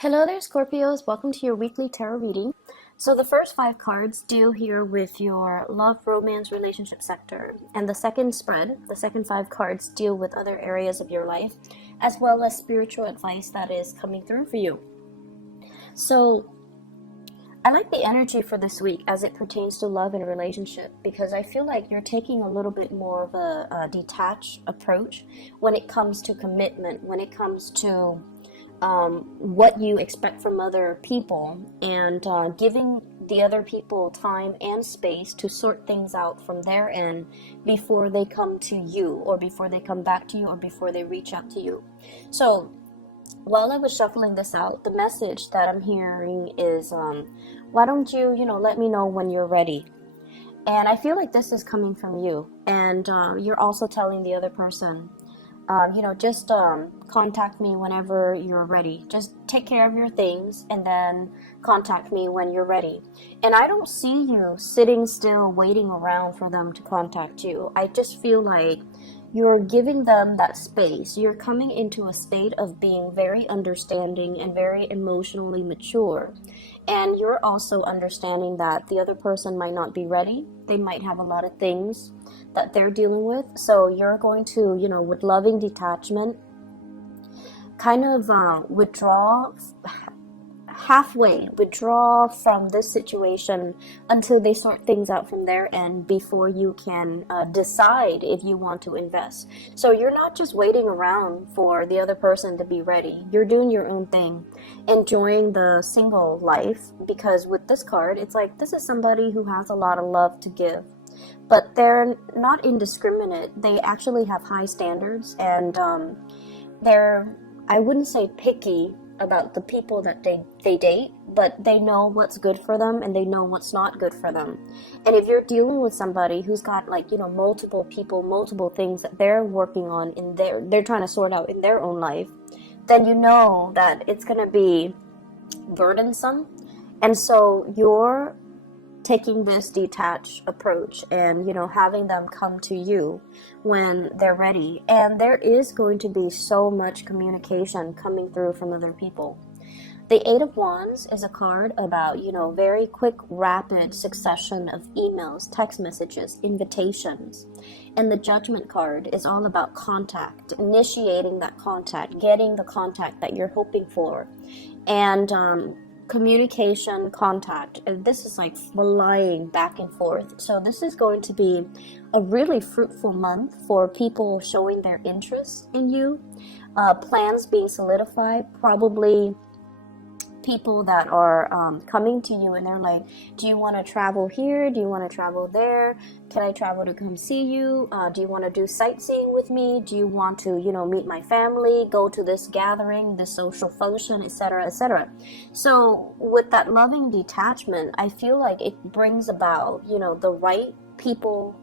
Hello there, Scorpios. Welcome to your weekly tarot reading. So the first five cards deal here with your love, romance, relationship sector. And the second spread, the second five cards deal with other areas of your life, as well as spiritual advice that is coming through for you. So I like the energy for this week as it pertains to love and relationship, because I feel like you're taking a little bit more of a detached approach when it comes to commitment, when it comes to what you expect from other people, and giving the other people time and space to sort things out from their end before they come to you, or before they come back to you, or before they reach out to you. So while I was shuffling this out, the message that I'm hearing is, why don't you, let me know when you're ready. And I feel like this is coming from you, and you're also telling the other person, just contact me whenever you're ready. Just take care of your things and then contact me when you're ready. And I don't see you sitting still waiting around for them to contact you. I just feel like you're giving them that space. You're coming into a state of being very understanding and very emotionally mature. And you're also understanding that the other person might not be ready. They might have a lot of things that they're dealing with. So you're going to, with loving detachment, kind of withdraw from this situation until they sort things out from their end before you can decide if you want to invest. So you're not just waiting around for the other person to be ready. You're doing your own thing, enjoying the single life, because with this card, it's like this is somebody who has a lot of love to give. But they're not indiscriminate. They actually have high standards, and they're, I wouldn't say picky about the people that they date, but they know what's good for them and they know what's not good for them. And if you're dealing with somebody who's got multiple people, multiple things that they're working on they're trying to sort out in their own life, then you know that it's going to be burdensome. And so you're taking this detached approach and having them come to you when they're ready. And there is going to be so much communication coming through from other people. The Eight of Wands is a card about very quick, rapid succession of emails, text messages, invitations. And the Judgment card is all about contact, initiating that contact, getting the contact that you're hoping for, and communication, contact, and this is like flying back and forth. So this is going to be a really fruitful month for people showing their interest in you, plans being solidified, probably people that are coming to you and they're like, do you want to travel here? Do you want to travel there? Can I travel to come see you? Do you want to do sightseeing with me? Do you want to, meet my family, go to this gathering, this social function, etc., etc.? So with that loving detachment, I feel like it brings about, the right people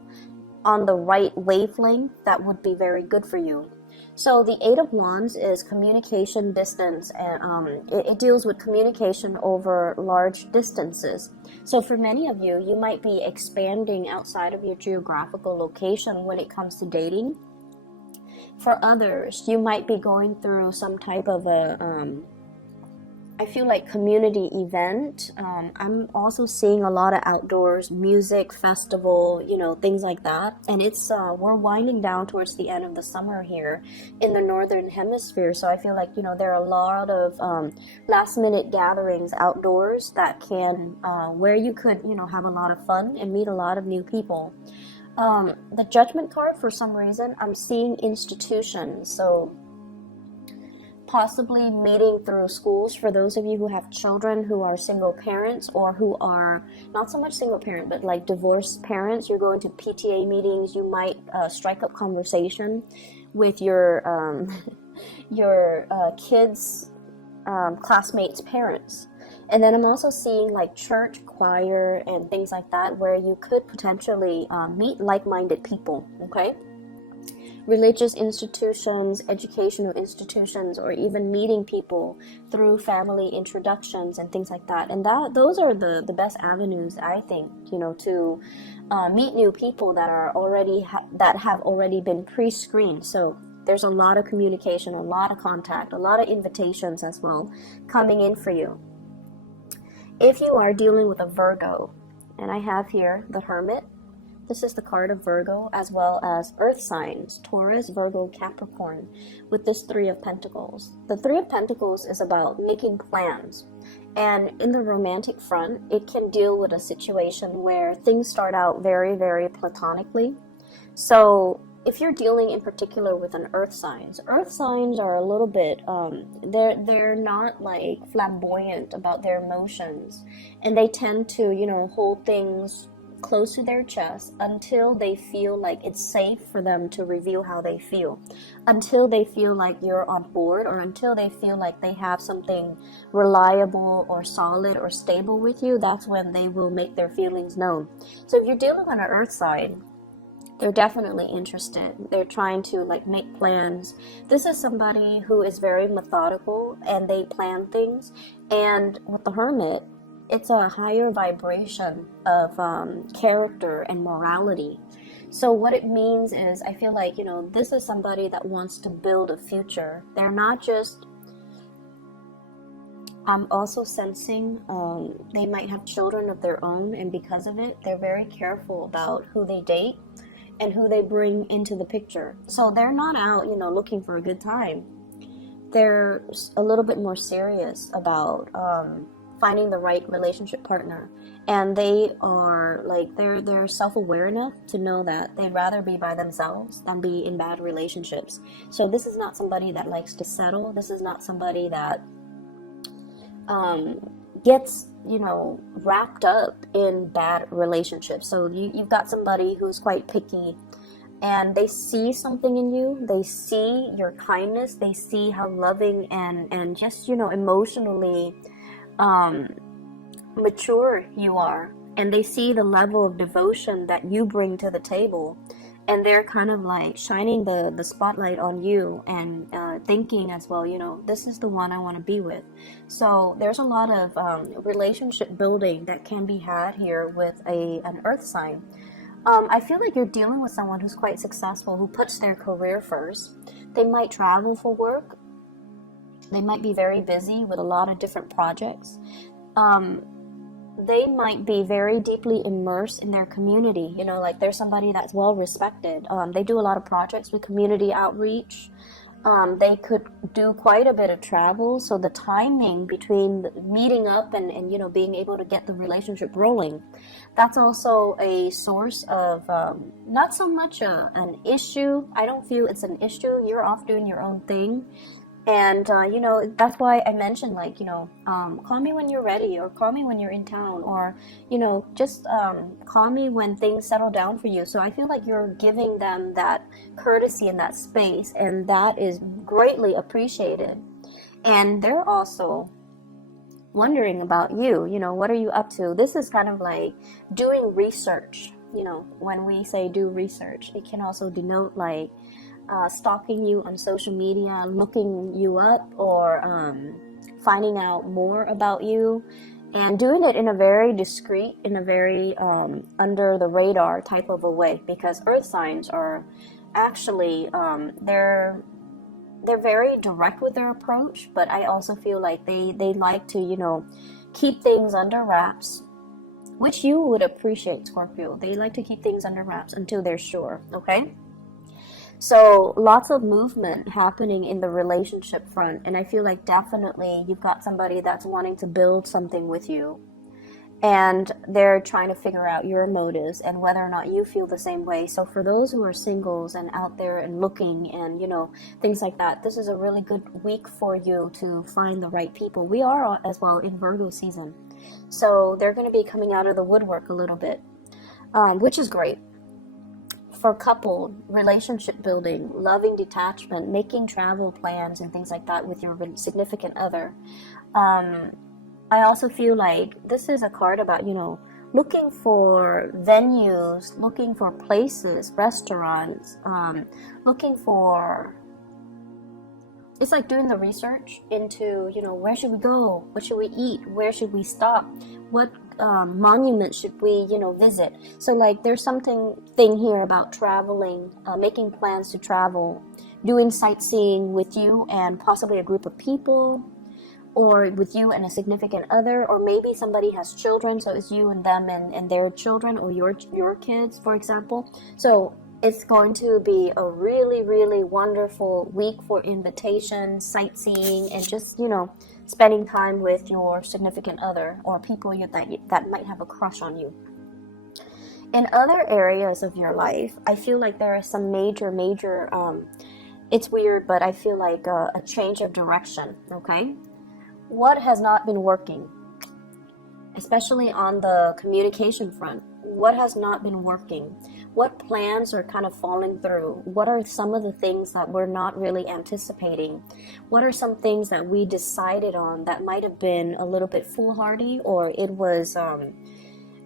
on the right wavelength that would be very good for you. So the Eight of Wands is communication distance, and it deals with communication over large distances. So for many of you, you might be expanding outside of your geographical location when it comes to dating. For others, you might be going through some type of I feel like community event. I'm also seeing a lot of outdoors music festival, things like that. And it's we're winding down towards the end of the summer here in the northern hemisphere. So I feel like there are a lot of last minute gatherings outdoors that can where you could have a lot of fun and meet a lot of new people. The Judgment card, for some reason, I'm seeing institutions. So possibly meeting through schools for those of you who have children who are single parents, or who are not so much single parent but like divorced parents. You're going to PTA meetings. You might strike up conversation with your kids' classmates' parents. And then I'm also seeing like church choir and things like that, where you could potentially meet like-minded people. Okay, religious institutions, educational institutions, or even meeting people through family introductions and things like that. And those are the best avenues, I think, to meet new people that are already that have already been pre-screened. So There's a lot of communication, a lot of contact, a lot of invitations as well coming in for you. If you are dealing with a Virgo, and I have here the Hermit, this is the card of Virgo, as well as earth signs, Taurus, Virgo, Capricorn, with this Three of Pentacles. The Three of Pentacles is about making plans. And in the romantic front, it can deal with a situation where things start out very, very platonically. So if you're dealing in particular with an earth signs are a little bit, they're not like flamboyant about their emotions. And they tend to, hold things close to their chest until they feel like it's safe for them to reveal how they feel, until they feel like you're on board, or until they feel like they have something reliable or solid or stable with you. That's when they will make their feelings known. So if you're dealing on an earth sign, they're definitely interested. They're trying to make plans. This is somebody who is very methodical and they plan things. And with the Hermit, it's a higher vibration of character and morality. So what it means is, I feel like, this is somebody that wants to build a future. They're not just, I'm also sensing they might have children of their own, and because of it, they're very careful about who they date and who they bring into the picture. So they're not out, looking for a good time. They're a little bit more serious about finding the right relationship partner, and they are they're self-aware enough to know that they'd rather be by themselves than be in bad relationships. So this is not somebody that likes to settle. This is not somebody that gets wrapped up in bad relationships. So you've got somebody who's quite picky, and they see something in you. They see your kindness. They see how loving and just emotionally mature you are, and they see the level of devotion that you bring to the table, and they're kind of shining the spotlight on you, and thinking as well, this is the one I want to be with. So there's a lot of relationship building that can be had here with an earth sign. I feel like you're dealing with someone who's quite successful, who puts their career first. They might travel for work. They might be very busy with a lot of different projects. They might be very deeply immersed in their community. They're somebody that's well respected. They do a lot of projects with community outreach. They could do quite a bit of travel. So the timing between meeting up and being able to get the relationship rolling, that's also a source of not so much an issue. I don't feel it's an issue. You're off doing your own thing. And, that's why I mentioned, call me when you're ready, or call me when you're in town, or, just call me when things settle down for you. So I feel like you're giving them that courtesy and that space, and that is greatly appreciated. And they're also wondering about you, what are you up to? This is kind of like doing research. When we say do research, it can also denote stalking you on social media, looking you up, or finding out more about you, and doing it in a very discreet, in a very under the radar type of a way, because earth signs are actually they're very direct with their approach, but I also feel like they like to keep things under wraps, which you would appreciate, Scorpio. They like to keep things under wraps until they're sure. Okay. So lots of movement happening in the relationship front, and I feel like definitely you've got somebody that's wanting to build something with you, and they're trying to figure out your motives and whether or not you feel the same way. So for those who are singles and out there and looking and things like that, this is a really good week for you to find the right people. We are as well in Virgo season, so they're going to be coming out of the woodwork a little bit, which is great. For couple, relationship building, loving detachment, making travel plans and things like that with your significant other. I also feel like this is a card about, looking for venues, looking for places, restaurants, looking for... It's like doing the research into, where should we go? What should we eat? Where should we stop? What monument should we, visit? So there's something here about traveling, making plans to travel, doing sightseeing with you and possibly a group of people, or with you and a significant other, or maybe somebody has children, so it's you and them and their children, or your kids, for example. So it's going to be a really, really wonderful week for invitations, sightseeing, and just, spending time with your significant other or people that might have a crush on you. In other areas of your life, I feel like there is some major, it's weird, but I feel like a change of direction, okay? What has not been working, especially on the communication front? What has not been working? What plans are kind of falling through? What are some of the things that we're not really anticipating? What are some things that we decided on that might have been a little bit foolhardy, or it was,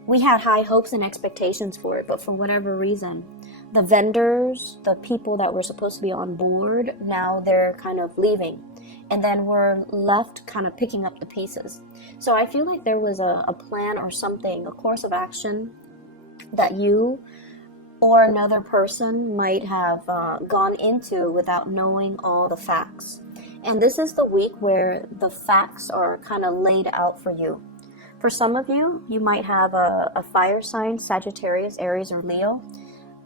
we had high hopes and expectations for it, but for whatever reason, the vendors, the people that were supposed to be on board, now they're kind of leaving. And then we're left kind of picking up the pieces. So I feel like there was a plan or something, a course of action that you or another person might have gone into without knowing all the facts. And this is the week where the facts are kind of laid out for you. For some of you, you might have a fire sign, Sagittarius, Aries, or Leo,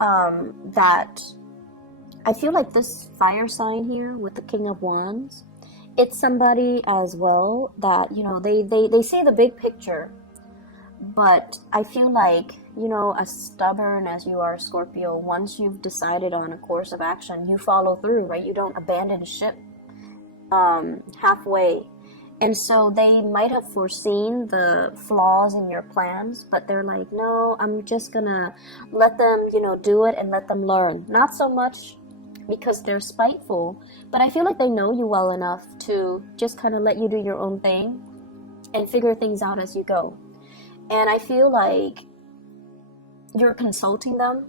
that I feel like this fire sign here with the King of Wands, it's somebody as well that, they see the big picture, but I feel like, as stubborn as you are, Scorpio, once you've decided on a course of action, you follow through, right? You don't abandon ship halfway. And so they might have foreseen the flaws in your plans, but they're like, no, I'm just gonna let them, do it and let them learn. Not so much because they're spiteful, but I feel like they know you well enough to just kind of let you do your own thing and figure things out as you go. And I feel like you're consulting them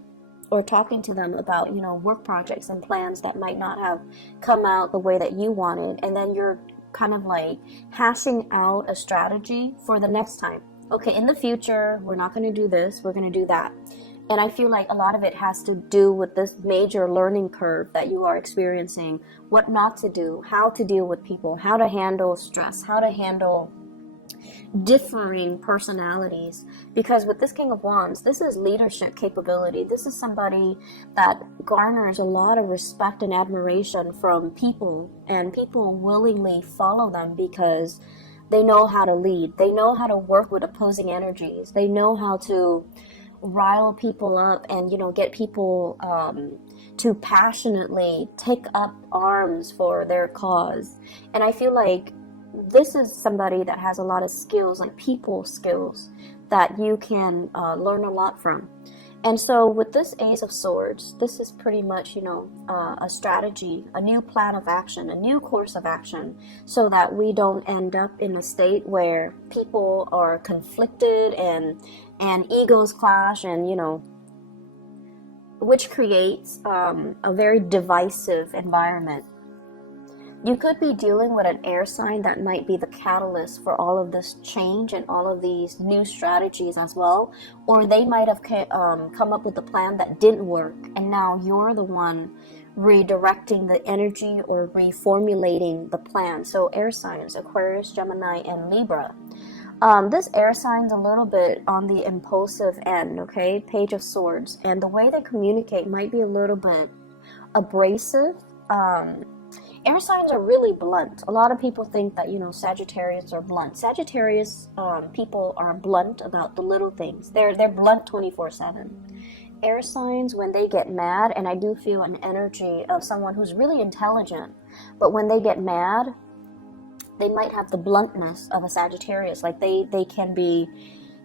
or talking to them about, work projects and plans that might not have come out the way that you wanted. And then you're kind of like hashing out a strategy for the next time. Okay, in the future, we're not going to do this, we're going to do that. And I feel like a lot of it has to do with this major learning curve that you are experiencing, what not to do, how to deal with people, how to handle stress, how to handle differing personalities. Because with this King of Wands, this is leadership capability. This is somebody that garners a lot of respect and admiration from people, and people willingly follow them because they know how to lead. They know how to work with opposing energies. They know how to rile people up and, get people to passionately take up arms for their cause. And I feel like this is somebody that has a lot of skills, like people skills, that you can learn a lot from. And so with this Ace of Swords, this is pretty much, a strategy, a new plan of action, a new course of action, so that we don't end up in a state where people are conflicted and egos clash, and, which creates a very divisive environment. You could be dealing with an air sign that might be the catalyst for all of this change and all of these new strategies as well. Or they might have come up with a plan that didn't work, and now you're the one redirecting the energy or reformulating the plan. So air signs, Aquarius, Gemini, and Libra. This air sign's a little bit on the impulsive end, okay? Page of Swords. And the way they communicate might be a little bit abrasive. Air signs are really blunt. A lot of people think that, Sagittarius are blunt. Sagittarius people are blunt about the little things. They're blunt 24/7. Air signs, when they get mad, and I do feel an energy of someone who's really intelligent, but when they get mad, they might have the bluntness of a Sagittarius. Like they can be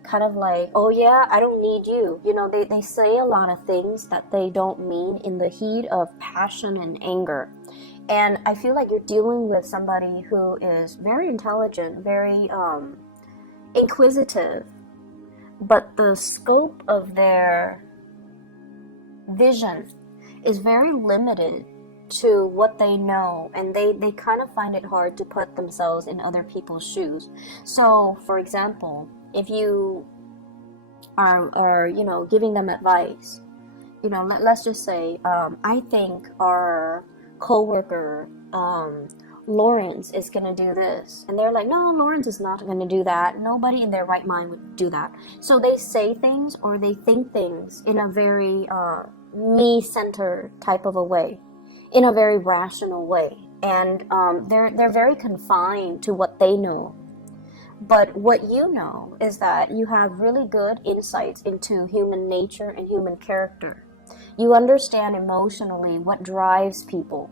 kind of like, oh yeah, I don't need you. They say a lot of things that they don't mean in the heat of passion and anger. And I feel like you're dealing with somebody who is very intelligent, very inquisitive, but the scope of their vision is very limited to what they know, and they kind of find it hard to put themselves in other people's shoes. So, for example, if you are giving them advice, let's just say, I think our coworker, Lawrence is going to do this. And they're like, no, Lawrence is not going to do that. Nobody in their right mind would do that. So they say things or they think things in a very me-centered type of a way, in a very rational way. And they're very confined to what they know. But what you know is that you have really good insights into human nature and human character. You understand emotionally what drives people.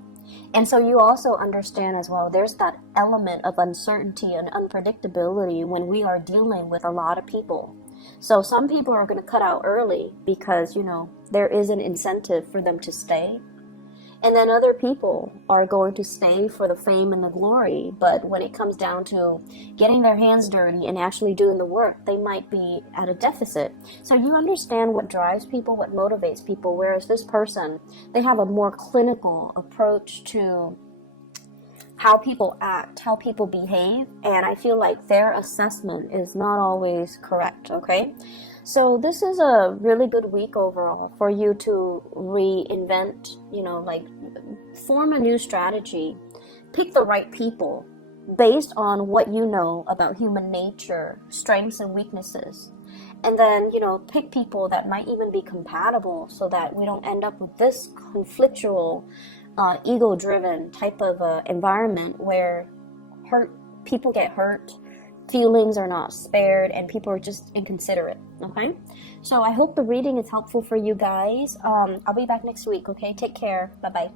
And so you also understand as well, there's that element of uncertainty and unpredictability when we are dealing with a lot of people. So some people are going to cut out early because, you know, there is an incentive for them to stay. And then other people are going to stay for the fame and the glory. But when it comes down to getting their hands dirty and actually doing the work, they might be at a deficit. So you understand what drives people, what motivates people. Whereas this person, they have a more clinical approach to how people act, how people behave. And I feel like their assessment is not always correct, okay? So this is a really good week overall for you to reinvent, you know, like form a new strategy, pick the right people based on what you know about human nature, strengths and weaknesses. And then, you know, pick people that might even be compatible so that we don't end up with this conflictual, ego-driven type of environment where people get hurt, feelings are not spared, and people are just inconsiderate. Okay, so I hope the reading is helpful for you guys. I'll be back next week. Okay, take care. Bye bye.